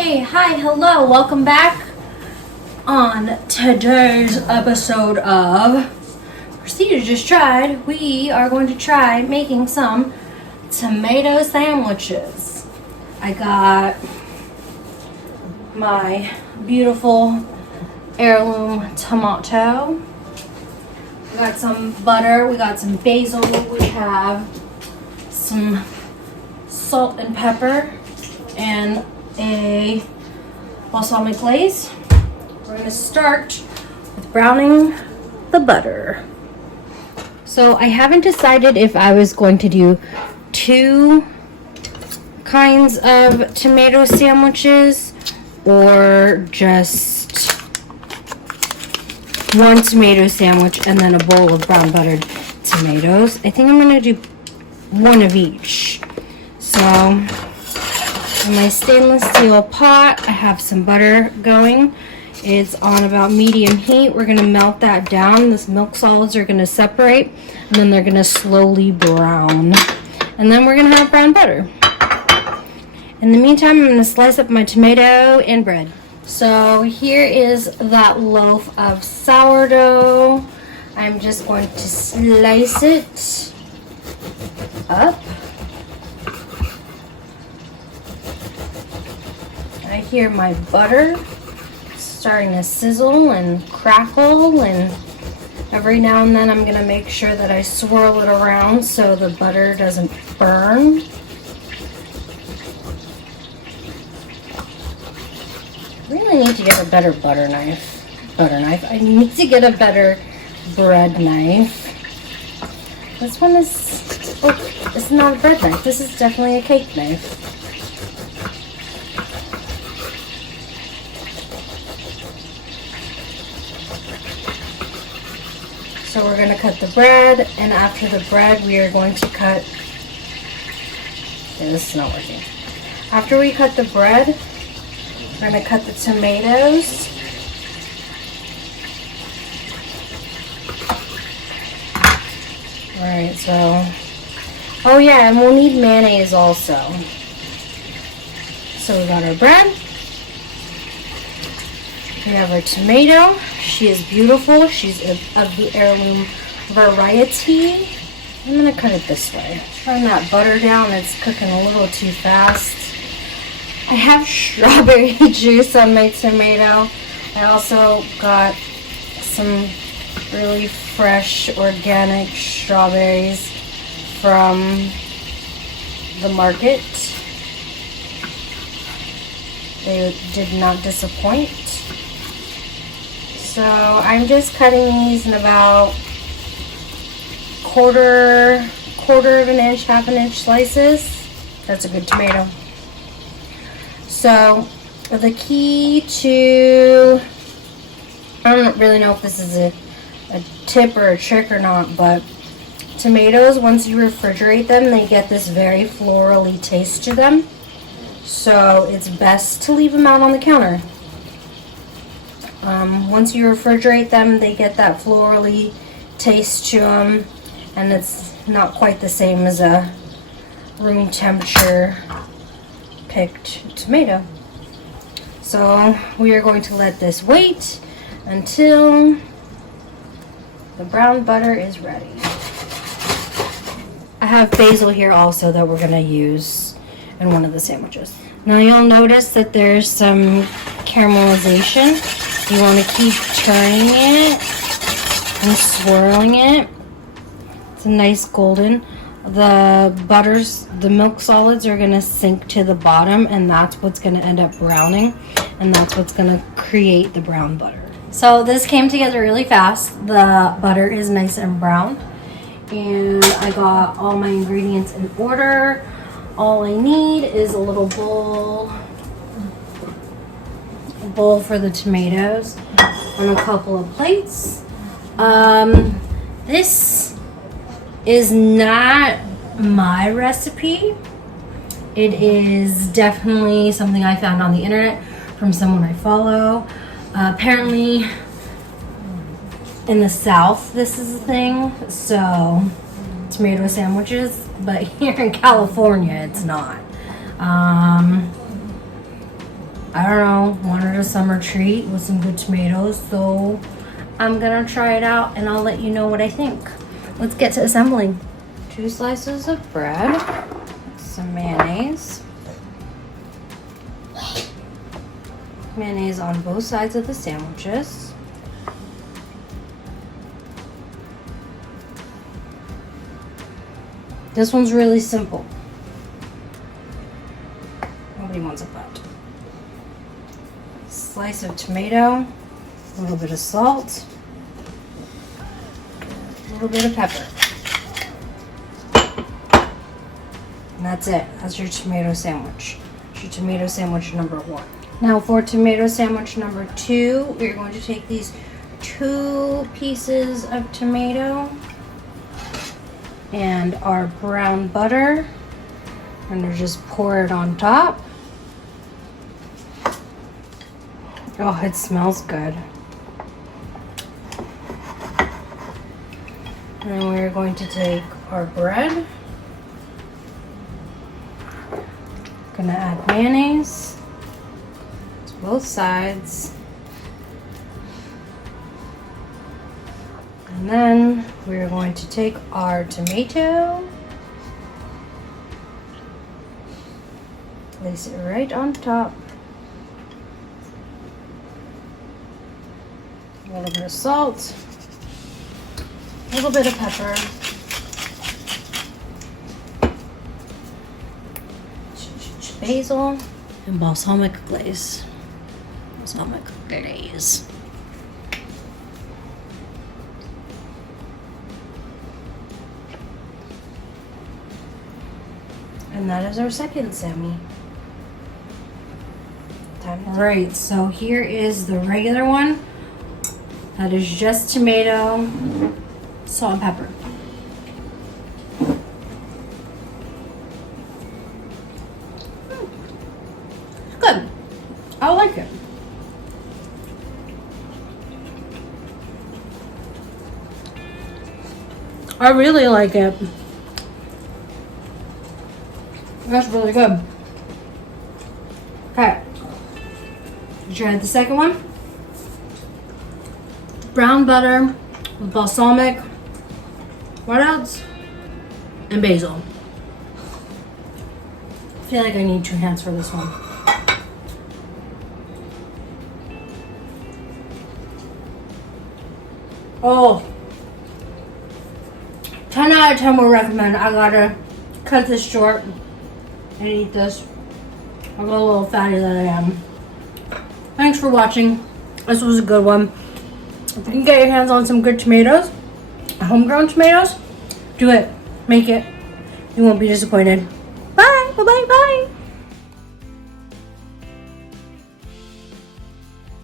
Hey, hi, hello, welcome back. On today's episode of Procedure Just Tried, we are going to try making some tomato sandwiches. I got my beautiful heirloom tomato. We got some butter, we got some basil, we have some salt and pepper, and a balsamic glaze. We're going to start with browning the butter. So I haven't decided if I was going to do two kinds of tomato sandwiches or just one tomato sandwich and then a bowl of brown buttered tomatoes. I think I'm going to do one of each. So in my stainless steel pot, I have some butter going. It's on about medium heat. We're going to melt that down. This milk solids are going to separate, and then they're going to slowly brown. And then we're going to have brown butter. In the meantime, I'm going to slice up my tomato and bread. So here is that loaf of sourdough. I'm just going to slice it up. I hear my butter starting to sizzle and crackle, and every now and then I'm going to make sure that I swirl it around so the butter doesn't burn. I really need to get a better butter knife. I need to get a better bread knife. This one is, oh, it's not a bread knife. This is definitely a cake knife. So we're going to cut the bread, and after the bread we are going to cut, this is not working. After we cut the bread, we're going to cut the tomatoes. Alright, so, oh yeah, and we'll need mayonnaise also. So we got our bread. We have our tomato. She is beautiful. She's of the heirloom variety. I'm going to cut it this way. Trying that butter down. It's cooking a little too fast. I have strawberry juice on my tomato. I also got some really fresh organic strawberries from the market. They did not disappoint. So I'm just cutting these in about quarter of an inch, half an inch slices. That's a good tomato. So the key to, I don't really know if this is a tip or a trick or not, but tomatoes, once you refrigerate them, they get this very florally taste to them. So it's best to leave them out on the counter. Once you refrigerate them, they get that florally taste to them, and it's not quite the same as a room temperature picked tomato. So we are going to let this wait until the brown butter is ready. I have basil here also that we're going to use in one of the sandwiches. Now you'll notice that there's some caramelization. You want to keep turning it and swirling it. It's a nice golden. The milk solids are going to sink to the bottom, and that's what's going to end up browning, and that's what's going to create the brown butter. So this came together really fast. The butter is nice and brown, and I got all my ingredients in order. All I need is a little bowl for the tomatoes and a couple of plates. This is not my recipe. It is definitely something I found on the internet from someone I follow. Apparently in the South this is a thing, so tomato sandwiches, but here in California it's not. I don't know, wanted a summer treat with some good tomatoes, so I'm gonna try it out and I'll let you know what I think. Let's get to assembling. 2 slices of bread, some mayonnaise. Mayonnaise on both sides of the sandwiches. This one's really simple. Nobody wants a butt. Slice of tomato, a little bit of salt, a little bit of pepper. And that's it. That's your tomato sandwich. That's your tomato sandwich number 1. Now for tomato sandwich number 2, we're going to take these 2 pieces of tomato and our brown butter and we'll just pour it on top. Oh, it smells good. And then we're going to take our bread. Gonna add mayonnaise to both sides. And then we're going to take our tomato, place it right on top. A little bit of salt, a little bit of pepper, basil, and balsamic glaze. Balsamic glaze. And that is our second Sammy. Alright, so here is the regular one. That is just tomato, salt, and pepper. Good. I like it. I really like it. That's really good. Okay. Did you try the second one? Brown butter with balsamic. What else? And basil. I feel like I need 2 hands for this one. Oh. 10 out of 10 would recommend. I gotta cut this short and eat this. I'm a little fatty that I am. Thanks for watching. This was a good one. If you can get your hands on some good tomatoes, homegrown tomatoes, do it. Make it. You won't be disappointed. Bye. Bye-bye. Bye.